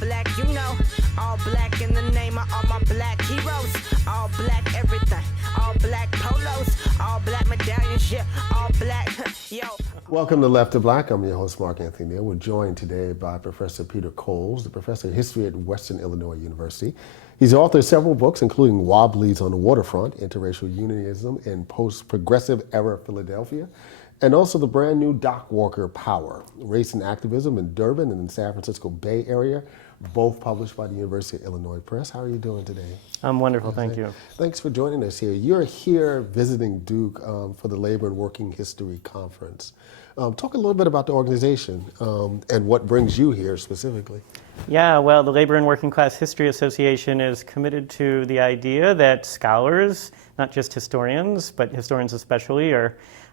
black, you know. All black in the name of all my black heroes. All black everything. All black polos. All black medallions, yeah. All black, yo. Welcome to Left to Black. I'm your host, Mark Anthony Neal. We're joined today by Professor Peter Coles, the professor of history at Western Illinois University. He's the author of several books, including Wobblies on the Waterfront, Interracial Unionism in Post-Progressive Era Philadelphia, and also the brand new Dockworker Power, Race and Activism in Durban and in the San Francisco Bay Area, both published by the University of Illinois Press. How are you doing today? I'm wonderful, thank you. Thanks for joining us here. You're here visiting Duke for the Labor and Working History Conference. Talk a little bit about the organization and what brings you here specifically. Yeah, well, the Labor and Working Class History Association is committed to the idea that scholars, not just historians, but historians especially,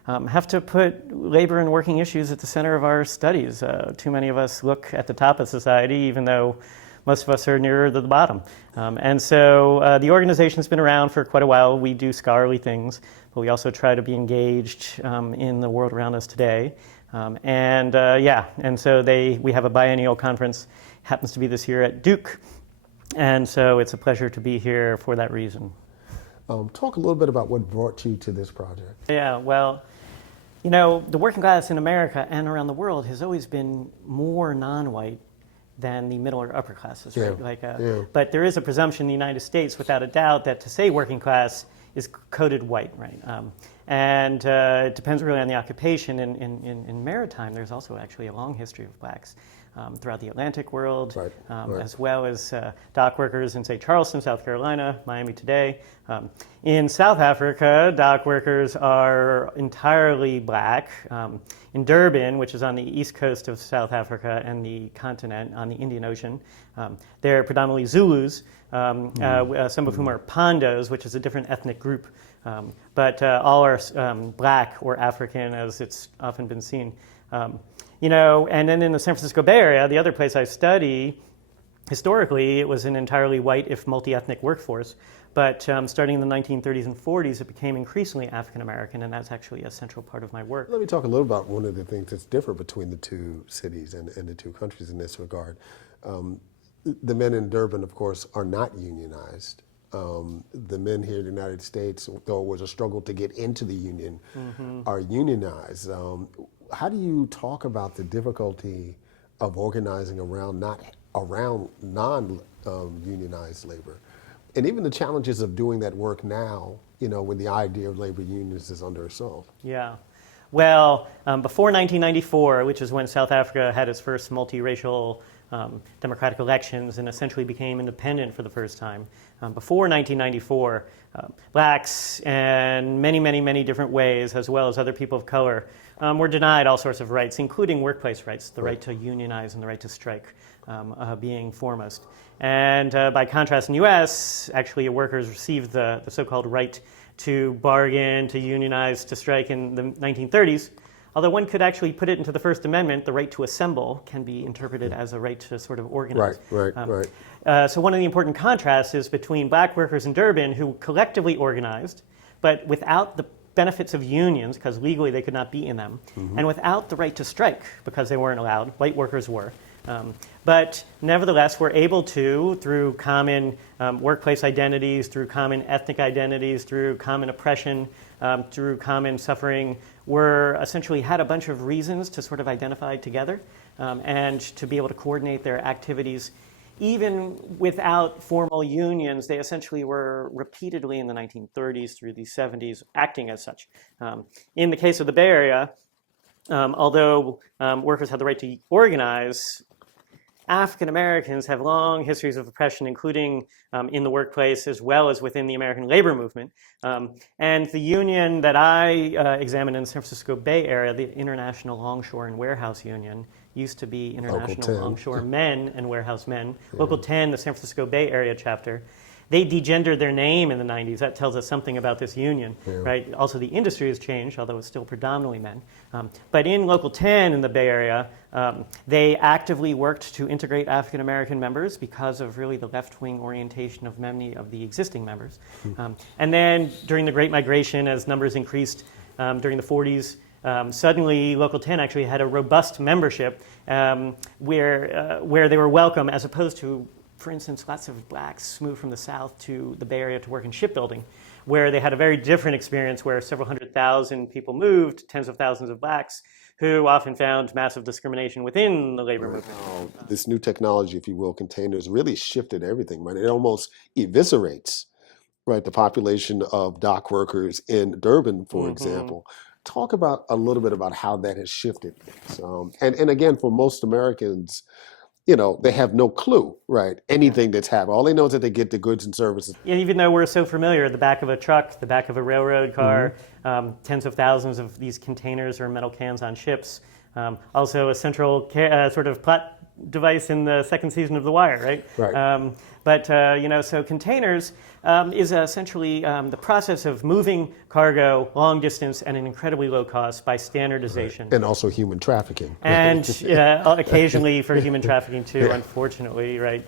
have to put labor and working issues at the center of our studies. Too many of us look at the top of society, even though most of us are nearer to the bottom. And so the organization's been around for quite a while. We do scholarly things, but we also try to be engaged in the world around us today. And so we have a biennial conference, happens to be this year at Duke. And so it's a pleasure to be here for that reason. Talk a little bit about what brought you to this project. Yeah, well, you know, the working class in America and around the world has always been more non-white than the middle or upper classes, right? But there is a presumption in the United States, without a doubt, that to say working class is coded white, right? It depends really on the occupation. In maritime, there's also actually a long history of blacks throughout the Atlantic world, as well as dock workers in, say, Charleston, South Carolina, Miami today. In South Africa, dock workers are entirely black. In Durban, which is on the east coast of South Africa and the continent on the Indian Ocean, they're predominantly Zulus, some of whom are Pondos, which is a different ethnic group. But all are black or African, as it's often been seen. You know, and then in the San Francisco Bay Area, the other place I study, historically, it was an entirely white, if multi-ethnic workforce. But starting in the 1930s and 40s, it became increasingly African-American, and that's actually a central part of my work. Let me talk a little about one of the things that's different between the two cities and the two countries in this regard. The men in Durban, of course, are not unionized. The men here in the United States, though it was a struggle to get into the union, are unionized. How do you talk about the difficulty of organizing around non-unionized labor? And even the challenges of doing that work now, you know, when the idea of labor unions is under assault. Yeah. Well, before 1994, which is when South Africa had its first multiracial democratic elections and essentially became independent for the first time, before 1994, blacks and many different ways, as well as other people of color, were denied all sorts of rights, including workplace rights, the right to unionize and the right to strike being foremost. And by contrast, in the U.S., actually workers received the so-called right to bargain, to unionize, to strike in the 1930s. Although one could actually put it into the First Amendment, the right to assemble can be interpreted as a right to sort of organize. Right. So one of the important contrasts is between black workers in Durban who collectively organized, but without the benefits of unions, because legally they could not be in them, and without the right to strike, because they weren't allowed. White workers were. But nevertheless, were able to, through common workplace identities, through common ethnic identities, through common oppression, through common suffering, were essentially had a bunch of reasons to sort of identify together and to be able to coordinate their activities. Even without formal unions, they essentially were repeatedly in the 1930s through the 70s acting as such. In the case of the Bay Area, although workers had the right to organize, African Americans have long histories of oppression, including in the workplace as well as within the American labor movement. And the union that I examined in the San Francisco Bay Area, the International Longshore and Warehouse Union, used to be International Longshore Men and Warehouse Men. Local 10, the San Francisco Bay Area chapter. They degendered their name in the 90s. That tells us something about this union, right? Also, the industry has changed, although it's still predominantly men. But in Local 10 in the Bay Area, they actively worked to integrate African American members because of really the left-wing orientation of many of the existing members. And then during the Great Migration, as numbers increased during the 40s, suddenly Local 10 actually had a robust membership, where they were welcome, as opposed to, for instance, lots of blacks moved from the South to the Bay Area to work in shipbuilding, where they had a very different experience, where several 100,000 people moved, tens of thousands of blacks, who often found massive discrimination within the labor movement. This new technology, if you will, containers, really shifted everything, right? It almost eviscerates, right, the population of dock workers in Durban, for example. Talk about a little bit about how that has shifted things. And again, for most Americans, they have no clue, right? Anything that's happened. All they know is that they get the goods and services. Yeah, even though we're so familiar, the back of a truck, the back of a railroad car, tens of thousands of these containers or metal cans on ships. Also a central sort of plot device in the second season of The Wire, right? Right. So containers is essentially the process of moving cargo long distance at an incredibly low cost by standardization. Right. And also human trafficking. And occasionally for human trafficking too, unfortunately, right?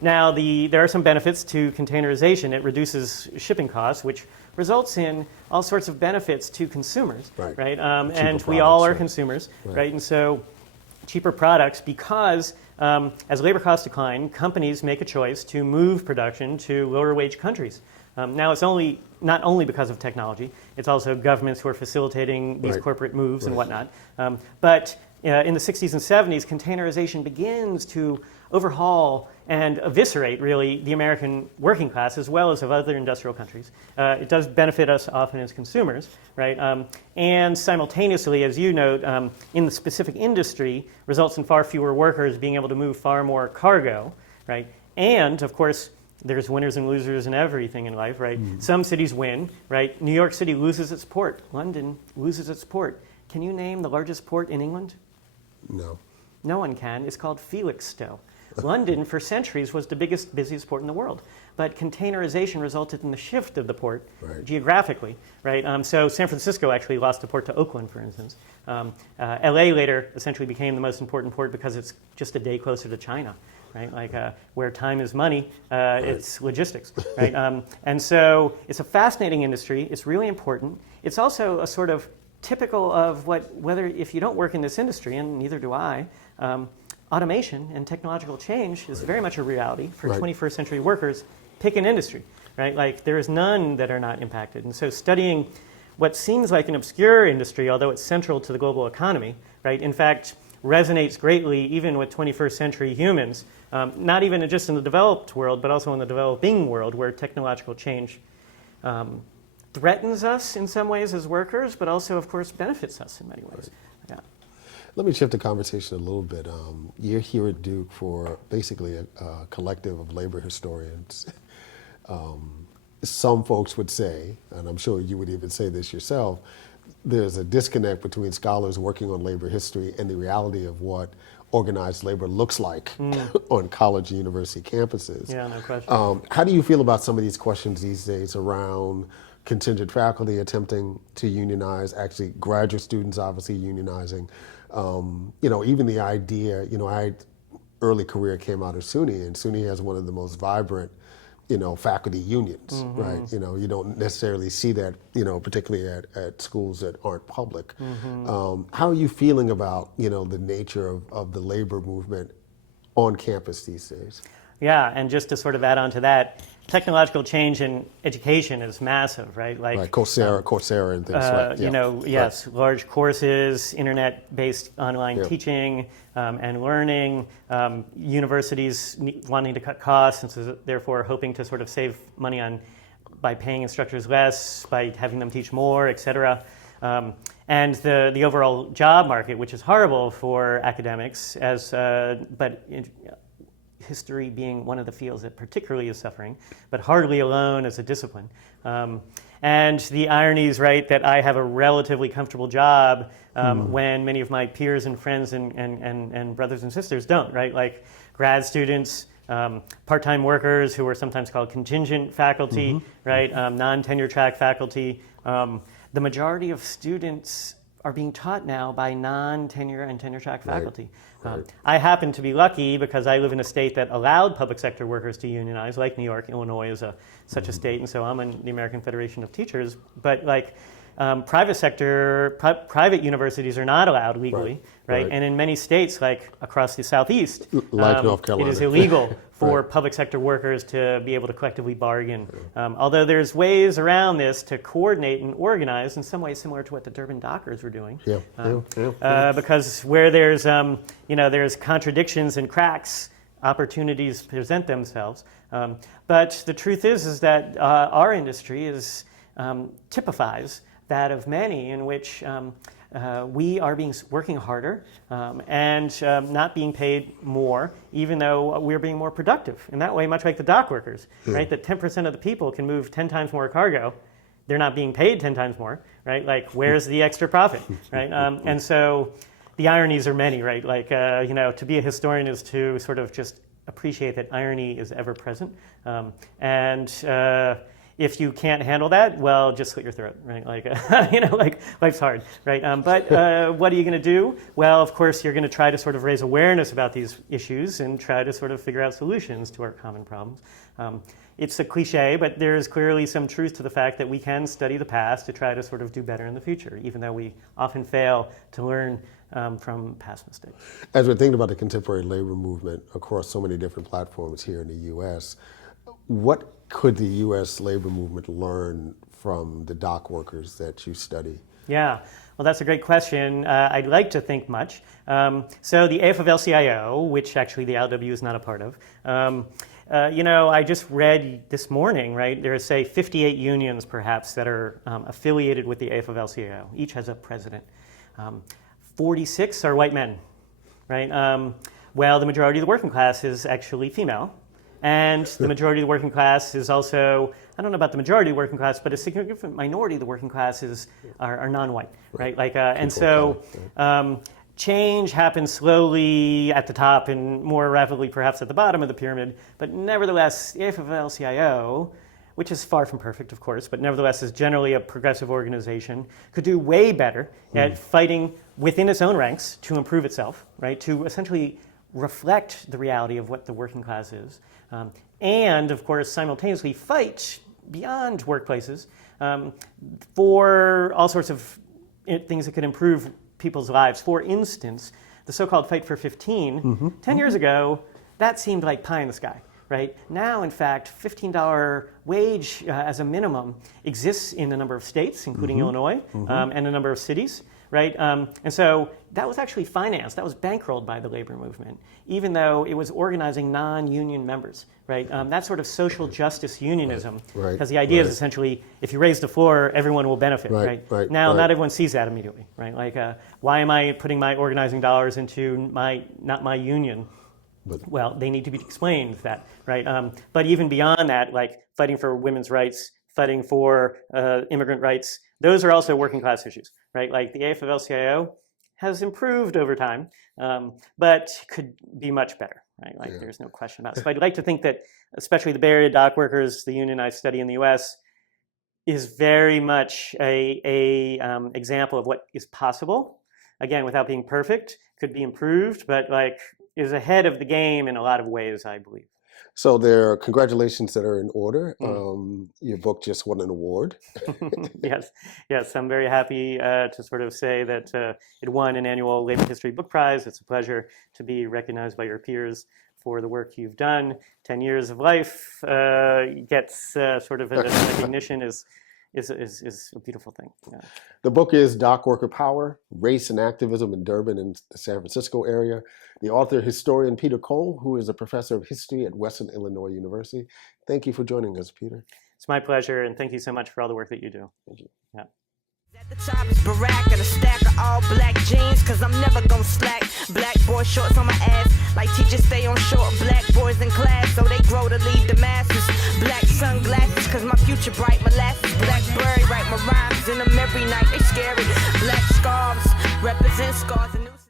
Now, there are some benefits to containerization. It reduces shipping costs, which results in all sorts of benefits to consumers, right? And we all are consumers, right? And so cheaper products, because as labor costs decline, companies make a choice to move production to lower wage countries. Now, it's not only because of technology, it's also governments who are facilitating these corporate moves and whatnot. But in the 60s and 70s, containerization begins to overhaul and eviscerate, really, the American working class as well as of other industrial countries. It does benefit us often as consumers, right? And simultaneously, as you note, in the specific industry, results in far fewer workers being able to move far more cargo, right? And, of course, there's winners and losers in everything in life, right? Some cities win, right? New York City loses its port. London loses its port. Can you name the largest port in England? No. No one can. It's called Felixstowe. London, for centuries, was the biggest, busiest port in the world. But containerization resulted in the shift of the port geographically, right? So San Francisco actually lost a port to Oakland, for instance. LA later essentially became the most important port because it's just a day closer to China, right? Like where time is money, it's logistics, right? And so it's a fascinating industry. It's really important. It's also a sort of typical of whether if you don't work in this industry, and neither do I, automation and technological change is very much a reality for 21st century workers. Pick an industry, right? Like there is none that are not impacted. And so studying what seems like an obscure industry, although it's central to the global economy, right, in fact, resonates greatly even with 21st century humans, not even just in the developed world, but also in the developing world where technological change threatens us in some ways as workers, but also, of course, benefits us in many ways. Let me shift the conversation a little bit. You're here at Duke for basically a collective of labor historians. Some folks would say, and I'm sure you would even say this yourself, there's a disconnect between scholars working on labor history and the reality of what organized labor looks like on college and university campuses. Yeah, no question. How do you feel about some of these questions these days around contingent faculty attempting to unionize, actually graduate students obviously unionizing? Even the idea, early career came out of SUNY, and SUNY has one of the most vibrant, faculty unions, right? You don't necessarily see that, particularly at schools that aren't public. How are you feeling about, the nature of the labor movement on campus these days? Yeah, and just to sort of add on to that, technological change in education is massive, right? Like Coursera and things Yes, large courses, internet-based online teaching and learning, universities wanting to cut costs, and so therefore hoping to sort of save money by paying instructors less, by having them teach more, et cetera. And the overall job market, which is horrible for academics, history being one of the fields that particularly is suffering, but hardly alone as a discipline. And the ironies, right, that I have a relatively comfortable job when many of my peers and friends and brothers and sisters don't, right? Like grad students, part-time workers who are sometimes called contingent faculty, right? Non-tenure track faculty. The majority of students are being taught now by non-tenure and tenure track faculty. I happen to be lucky because I live in a state that allowed public sector workers to unionize, like New York. Illinois is such a state, and so I'm in the American Federation of Teachers. But private universities are not allowed legally, right? And in many states, like across the Southeast, like North Carolina, it is illegal for public sector workers to be able to collectively bargain. Although there's ways around this to coordinate and organize in some ways similar to what the Durban Dockers were doing. Because where there's, there's contradictions and cracks, opportunities present themselves. But the truth is that our industry typifies that of many in which we are working harder and not being paid more, even though we're being more productive. In that way, much like the dock workers, right? That 10% of the people can move 10 times more cargo. They're not being paid 10 times more, right? Like, where's the extra profit, right? And so the ironies are many, right? Like, to be a historian is to sort of just appreciate that irony is ever present. If you can't handle that, well, just slit your throat, right? Like, like life's hard, right? But what are you going to do? Well, of course, you're going to try to sort of raise awareness about these issues and try to sort of figure out solutions to our common problems. It's a cliche, but there's clearly some truth to the fact that we can study the past to try to sort of do better in the future, even though we often fail to learn from past mistakes. As we're thinking about the contemporary labor movement across so many different platforms here in the U.S., what could the U.S. labor movement learn from the dock workers that you study? Yeah, well, that's a great question. I'd like to think much. So the AFL-CIO, which actually the LW is not a part of, I just read this morning, right, there are, say, 58 unions, perhaps, that are affiliated with the AFL-CIO. Each has a president. 46 are white men, right? Well, the majority of the working class is actually female. And the majority of the working class is also, I don't know about the majority of the working class, but a significant minority of the working class are non-white, right? Like, and so change happens slowly at the top and more rapidly perhaps at the bottom of the pyramid. But nevertheless, the AFL-CIO, which is far from perfect, of course, but nevertheless is generally a progressive organization, could do way better at fighting within its own ranks to improve itself, right? To essentially reflect the reality of what the working class is. And, of course, simultaneously fight beyond workplaces for all sorts of things that could improve people's lives. For instance, the so-called Fight for 15, 10 years ago, that seemed like pie in the sky, right? Now, in fact, $15 wage as a minimum exists in a number of states, including Illinois, and a number of cities. Right? And so that was actually financed, that was bankrolled by the labor movement, even though it was organizing non-union members, right? That sort of social justice unionism, because the idea is essentially, if you raise the floor, everyone will benefit, right? Now, not everyone sees that immediately, right? Like, why am I putting my organizing dollars into not my union? Well, they need to be explained that, right? But even beyond that, like fighting for women's rights, fighting for immigrant rights, those are also working class issues, right? Like the AFL-CIO has improved over time, but could be much better, right? Like there's no question about it. So I'd like to think that especially the Bay Area dock workers, the unionized study in the US, is very much a example of what is possible. Again, without being perfect, could be improved, but like is ahead of the game in a lot of ways, I believe. So there are congratulations that are in order. Your book just won an award. Yes, I'm very happy to sort of say that it won an annual Labor History Book Prize. It's a pleasure to be recognized by your peers for the work you've done. 10 years of life gets sort of a recognition is a beautiful thing. Yeah. The book is Dockworker Power, Race and Activism in Durban and the San Francisco area. The author, historian Peter Cole, who is a professor of history at Western Illinois University. Thank you for joining us, Peter. It's my pleasure, and thank you so much for all the work that you do. Thank you. Yeah. At the top is Barack and a stack of all black jeans, cause I'm never gonna slack. Black boy shorts on my ass, like teachers stay on short. Black boys in class, so they grow to lead the masses. Black sunglasses, cause my future bright. Molasses, blackberry, write my rhymes in them every night, they scary. Black scarves, represent scars and new